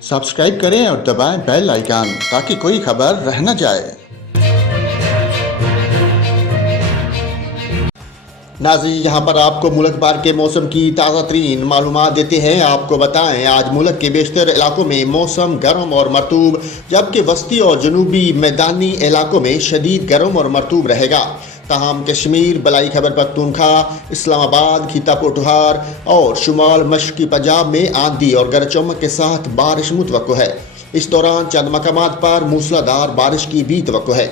Subscribe करें और दबाएं बेल आइकन ताकि कोई खबर रह न जाए। नाज़रीन, यहाँ पर आपको मुल्क भर के मौसम की ताज़ा तरीन मालूमात देते हैं। आपको बताएं, आज मुल्क के बेशतर इलाकों में मौसम गर्म और मरतूब, जबकि वस्ती और जनूबी मैदानी इलाकों में शदीद गर्म और मरतूब रहेगा। ताहम कश्मीर, बलाई खैबर पख्तूनख्वा, इस्लामाबाद, खिता पोठहार और शुमाल मशरक़ी पंजाब में आंधी और गरज चमक के साथ बारिश मुतवक्को है। इस दौरान चंद मकामात पर मूसलाधार बारिश की भी तवक्को है।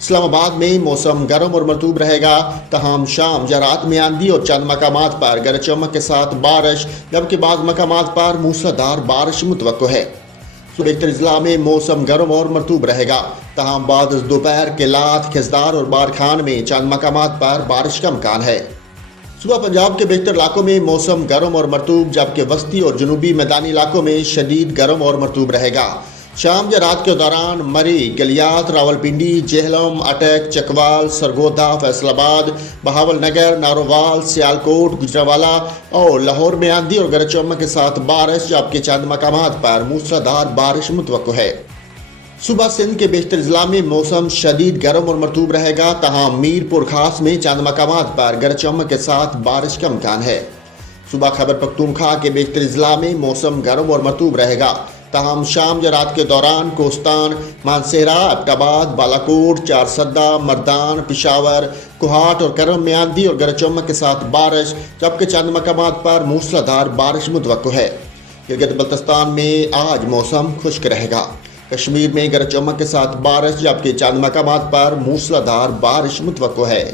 इस्लामाबाद में मौसम गर्म और मरतूब रहेगा। तमाम शाम या रात में आंधी और चंद मकामात पर गरज चमक के साथ बारिश, जबकि बाज़ मकामात पर मूसलाधार बारिश मुतवक्को है। बेहतर अजला में मौसम गर्म और मरतूब रहेगा। तमाम बाद दोपहर के लात, खिजदार और बारखान में चंद मकामात पर बारिश का इम्कान है। सुबह पंजाब के बेहतर इलाकों में मौसम गर्म और मरतूब, जबकि वस्ती और जनूबी मैदानी इलाकों में शदीद गर्म और मरतूब रहेगा। शाम या रात के दौरान मरी, गलियात, रावलपिंडी, जेहलम, अटक, चकवाल, सरगोधा, फैसलाबाद, बहावलनगर, नारोवाल, सियालकोट, गुजरावाला और लाहौर में आंधी और गरज चमक के साथ बारिश, जबकि चंद मकामात पर मूसलाधार बारिश मुतवक्को है। सुबह सिंध के बेशतर अजला में मौसम शदीद गर्म और मरतूब रहेगा। तहां मीरपुर खास में चंद मकामात पर गरज चमक के साथ बारिश का इम्कान है। सुबह खैबर पख्तूनख्वा के बेशतर अजला में मौसम गर्म और मरतूब रहेगा। तमाम शाम या रात के दौरान कोस्तान, मानसेरा, एबटाबाद, बालाकोट, चारसद्दा, मर्दान, पिशावर, कोहाट और करम में आंधी और गरज चमक के साथ बारिश, जबकि चंद मकामात पर मूसलाधार बारिश मुतवक्को है। गिलगित बल्तिस्तान में आज मौसम खुश्क रहेगा। कश्मीर में गरज चमक के साथ बारिश, जबकि चंद मकामात पर मूसलाधार बारिश मुतवक्को है।